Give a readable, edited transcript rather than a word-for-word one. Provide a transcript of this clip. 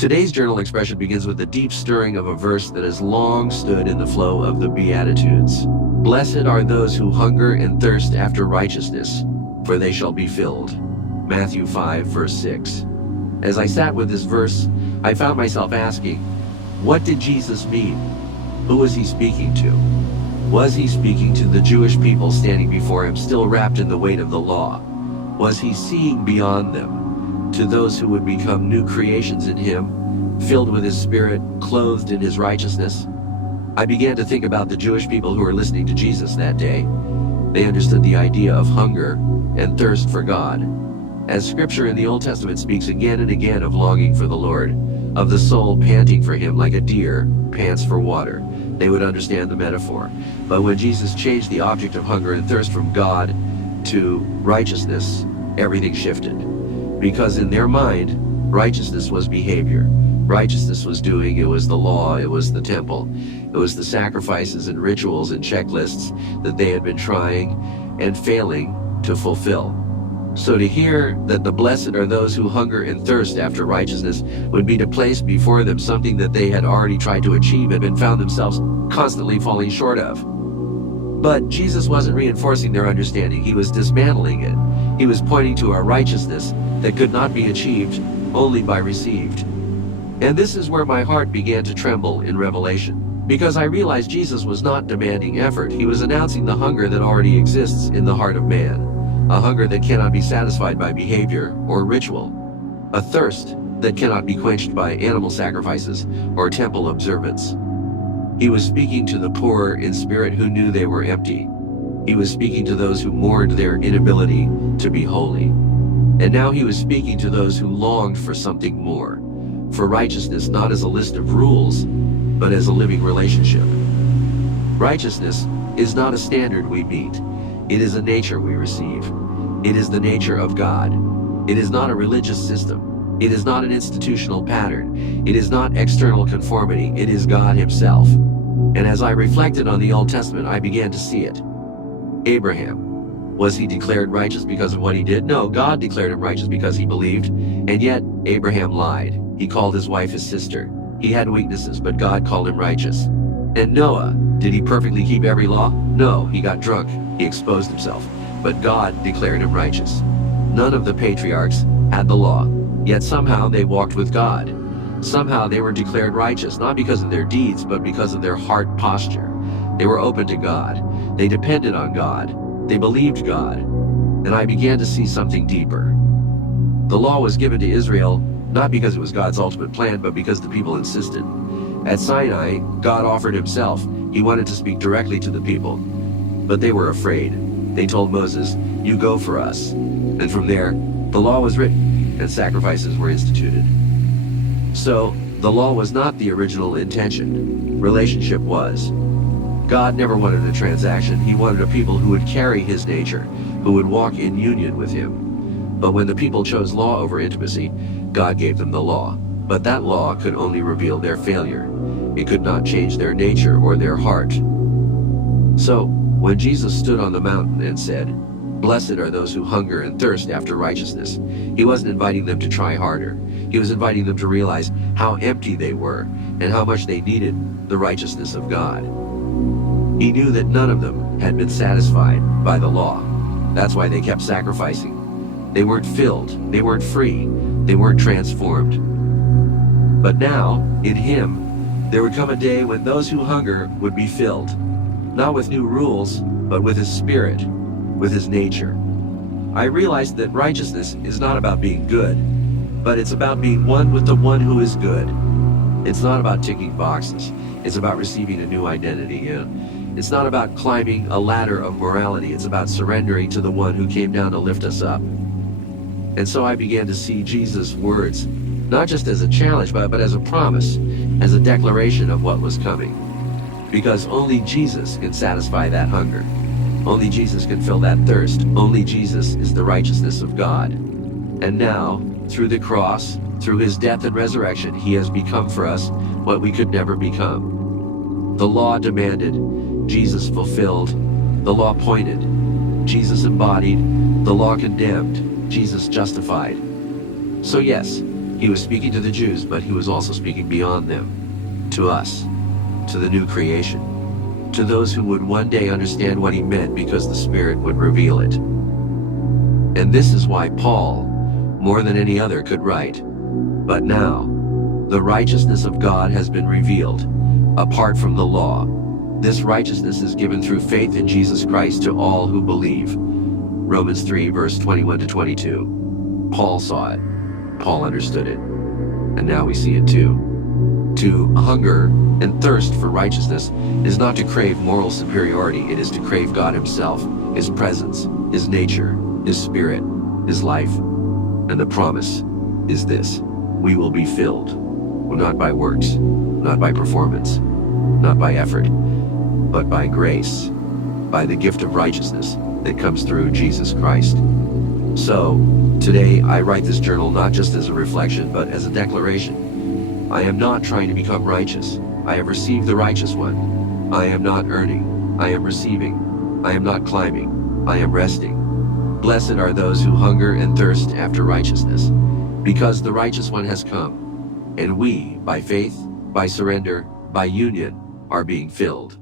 Today's journal expression begins with the deep stirring of a verse that has long stood in the flow of the Beatitudes. Blessed are those who hunger and thirst after righteousness, for they shall be filled. Matthew 5, verse 6. As I sat with this verse, I found myself asking, what did Jesus mean? Who was he speaking to? Was he speaking to the Jewish people standing before him, still wrapped in the weight of the law? Was he seeing beyond them, to those who would become new creations in him, filled with his Spirit, clothed in his righteousness? I began to think about the Jewish people who were listening to Jesus that day. They understood the idea of hunger and thirst for God. As Scripture in the Old Testament speaks again and again of longing for the Lord, of the soul panting for him like a deer pants for water, they would understand the metaphor. But when Jesus changed the object of hunger and thirst from God to righteousness, everything shifted. Because in their mind, righteousness was behavior. Righteousness was doing, it was the law, it was the temple. It was the sacrifices and rituals and checklists that they had been trying and failing to fulfill. So to hear that the blessed are those who hunger and thirst after righteousness would be to place before them something that they had already tried to achieve and found themselves constantly falling short of. But Jesus wasn't reinforcing their understanding, he was dismantling it. He was pointing to a righteousness that could not be achieved, only by received. And this is where my heart began to tremble in Revelation, because I realized Jesus was not demanding effort. He was announcing the hunger that already exists in the heart of man, a hunger that cannot be satisfied by behavior or ritual, a thirst that cannot be quenched by animal sacrifices or temple observance. He was speaking to the poor in spirit who knew they were empty. He was speaking to those who mourned their inability to be holy. And now he was speaking to those who longed for something more, for righteousness not as a list of rules, but as a living relationship. Righteousness is not a standard we meet. It is a nature we receive. It is the nature of God. It is not a religious system. It is not an institutional pattern. It is not external conformity. It is God himself. And as I reflected on the Old Testament, I began to see it. Abraham, was he declared righteous because of what he did? No, God declared him righteous because he believed. And yet, Abraham lied. He called his wife his sister. He had weaknesses, but God called him righteous. And Noah, did he perfectly keep every law? No, he got drunk. He exposed himself. But God declared him righteous. None of the patriarchs had the law, yet somehow they walked with God. Somehow they were declared righteous, not because of their deeds, but because of their heart posture. They were open to God. They depended on God. They believed God. And I began to see something deeper. The law was given to Israel, not because it was God's ultimate plan, but because the people insisted. At Sinai, God offered himself. He wanted to speak directly to the people. But they were afraid. They told Moses, "You go for us." And from there, the law was written and sacrifices were instituted. So, the law was not the original intention. Relationship was. God never wanted a transaction. He wanted a people who would carry his nature, who would walk in union with him. But when the people chose law over intimacy, God gave them the law. But that law could only reveal their failure. It could not change their nature or their heart. So, when Jesus stood on the mountain and said, "Blessed are those who hunger and thirst after righteousness," he wasn't inviting them to try harder. He was inviting them to realize how empty they were and how much they needed the righteousness of God. He knew that none of them had been satisfied by the law. That's why they kept sacrificing. They weren't filled, they weren't free, they weren't transformed. But now, in him, there would come a day when those who hunger would be filled, not with new rules, but with his Spirit, with his nature. I realized that righteousness is not about being good, but it's about being one with the one who is good. It's not about ticking boxes. It's about receiving a new identity. It's not about climbing a ladder of morality. It's about surrendering to the one who came down to lift us up. And so I began to see Jesus' words, not just as a challenge, but as a promise, as a declaration of what was coming. Because only Jesus can satisfy that hunger. Only Jesus can fill that thirst. Only Jesus is the righteousness of God. And now, through the cross, through his death and resurrection, he has become for us what we could never become. The law demanded, Jesus fulfilled. The law pointed, Jesus embodied. The law condemned, Jesus justified. So yes, He was speaking to the Jews, but he was also speaking beyond them, to us, to the new creation, to those who would one day understand what he meant because the Spirit would reveal it. And this is why Paul, more than any other, could write, "But now, the righteousness of God has been revealed, apart from the law. This righteousness is given through faith in Jesus Christ to all who believe." Romans 3, verse 21 to 22. Paul saw it. Paul understood it. And now we see it too. To hunger and thirst for righteousness is not to crave moral superiority. It is to crave God himself, his presence, his nature, his spirit, his life. And the promise is this: we will be filled, not by works, not by performance, not by effort, but by grace, by the gift of righteousness that comes through Jesus Christ. So, today I write this journal not just as a reflection, but as a declaration. I am not trying to become righteous. I have received the righteous one. I am not earning. I am receiving. I am not climbing. I am resting. Blessed are those who hunger and thirst after righteousness, because the righteous one has come, and we, by faith, by surrender, by union, are being filled.